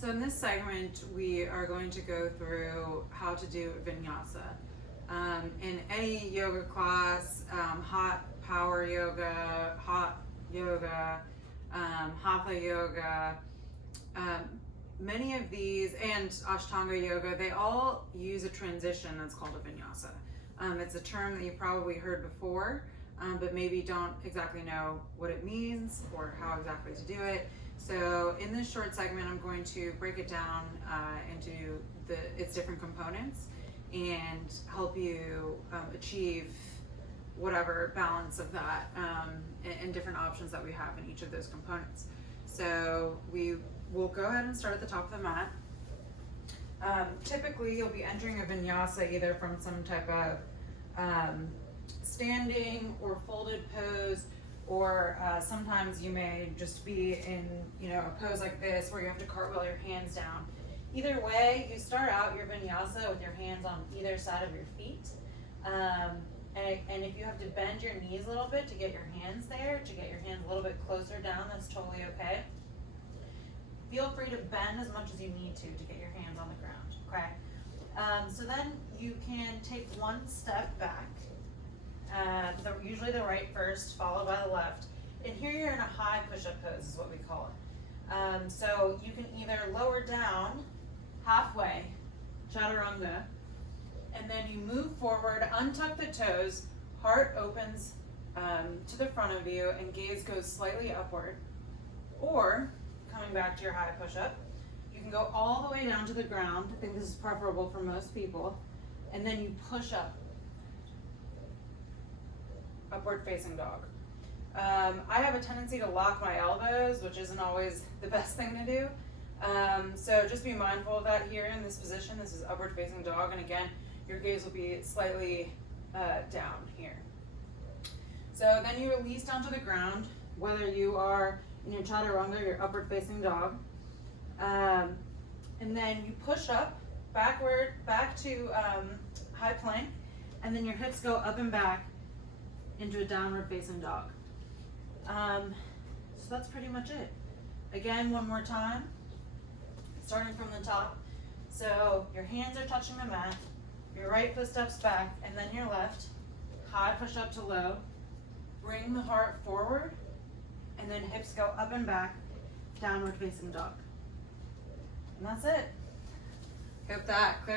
So in this segment, we are going to go through how to do Vinyasa. In any yoga class, hot power yoga, hot yoga, hatha yoga, many of these, and Ashtanga yoga, they all use a transition that's called a Vinyasa. It's a term that you probably heard before, but maybe don't exactly know what it means or how exactly to do it. So in this short segment, I'm going to break it down into its different components and help you achieve whatever balance of that and different options that we have in each of those components. So we will go ahead and start at the top of the mat. Typically, you'll be entering a vinyasa either from some type of standing or folded pose, or sometimes you may just be in a pose like this where you have to cartwheel your hands down. Either way, you start out your vinyasa with your hands on either side of your feet. And if you have to bend your knees a little bit to get your hands there, to get your hands a little bit closer down, that's totally okay. Feel free to bend as much as you need to get your hands on the ground, okay? So then you can take one step back, usually the right first, followed by the left. And here you're in a high push-up pose is what we call it. So you can either lower down halfway, chaturanga, and then you move forward, untuck the toes, heart opens to the front of you, and gaze goes slightly upward. Or, coming back to your high push-up, you can go all the way down to the ground. I think this is preferable for most people. And then you push up, upward facing dog. I have a tendency to lock my elbows, which isn't always the best thing to do. So just be mindful of that here in this position. This is upward facing dog, and again, your gaze will be slightly down here. So then you release down to the ground, whether you are in your chaturanga, your upward facing dog. And then you push up, backward, back to high plank, and then your hips go up and back into a downward facing dog. So that's pretty much it. Again, one more time, starting from the top. So your hands are touching the mat, your right foot steps back, and then your left, high push up to low, bring the heart forward, and then hips go up and back, downward facing dog. And that's it. Hope that clear.